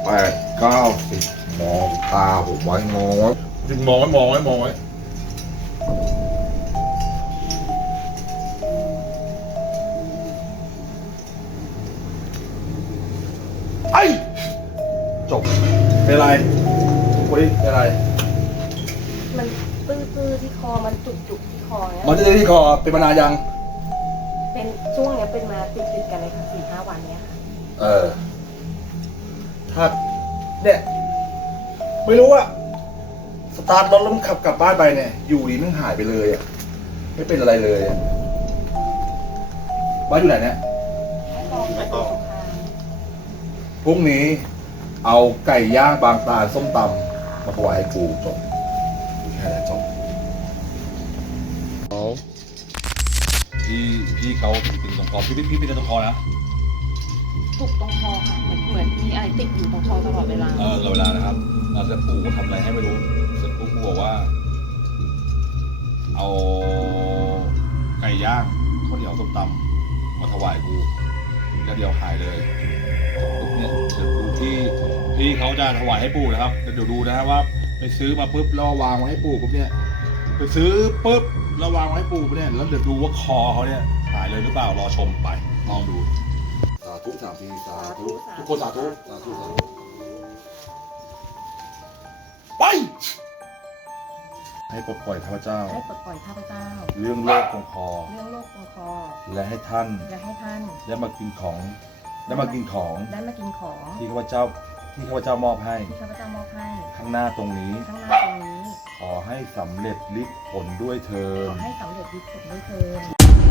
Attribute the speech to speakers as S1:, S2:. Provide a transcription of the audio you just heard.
S1: 8 9 10มองตาผมไว้มองไว้
S2: จึงมองไว้มองไว้มองไว้
S1: ไอ้จบเป็นไรคุยเป็นไร
S3: มันตื้อๆที่คอมันจุกๆที่คอเนี้ย
S1: มันจะได้ที่คอเป็นมานานยัง
S3: เป็นช่วงเนี้ยเป็นมาติดกันเลยค่ะ4-5 วันเนี้ยค่ะ
S1: ถ้าเนี่ยไม่รู้ว่าสตาร์ทรถแล้วมันขับกลับบ้านไปเนี่ยอยู่ดีมันหายไปเลยอ่ะไม่เป็นอะไรเลยอะบ้านอยู่ไหนเนี่ย
S3: ไม่ต้อง
S1: พรุ่งนี้เอาไก่ย่างบางตาลส้มตำมาถวายให้กูจบแค่นั้นจบ
S2: พี่เขาตึงตรงคอพี่เป็นตรงคอนะ
S3: จุกตรงคอค่ะเหมือนมีอะไรติดอยู่ตรงคอตลอดเวลา
S2: ตลอดเวลานะครับเราจะปู่ทำอะไรให้ไม่รู้เสร็จปุ๊บปู่บอกว่า เอาไก่ย่างข้าวเหนียวส้มตำมาถวายกูแล้วเดี๋ยวหายเลยปุ๊บเนี่ยเดี๋ยวดูพี่เขาจะถวายให้ปู่นะครับเดี๋ยวดูนะฮะว่าไปซื้อมาปุ๊บแล้ววางไว้ให้ปู่ปุ๊บเนี่ยไปซื้อปุ๊บแล้ววางไว้ให้ปู่ปุ๊บเนี่ยแล้วเดี๋ยวดูว่าคอเขาเนี่ยหายเลยหรือเปล่ารอชมไปลองดู
S1: สาธุ3 ทีสาธุทุกคนสาธุสาธุไปให้ปลดปล่อยข้าพเจ้า
S3: ให้ปลดปล่อยข้าพเจ้า
S1: เรื่องโรคตรงคอ
S3: เรื่องโรคตรงคอ
S1: และให้ท่าน
S3: และให้ท่าน
S1: ได้มากินของได้มากินของ
S3: ได้มากินของ
S1: ที่ข้าพเจ้ามอบให้
S3: ที่ข้าพเจ้ามอบให้
S1: ข้างหน้าตรงนี้
S3: ข้างหน้าตรงนี้
S1: ขอให้สำเร็จฤทธิ์ผลด้วยเถิ
S3: ข
S1: ด
S3: อให้สำเร็จทุกผลด้วยเถิด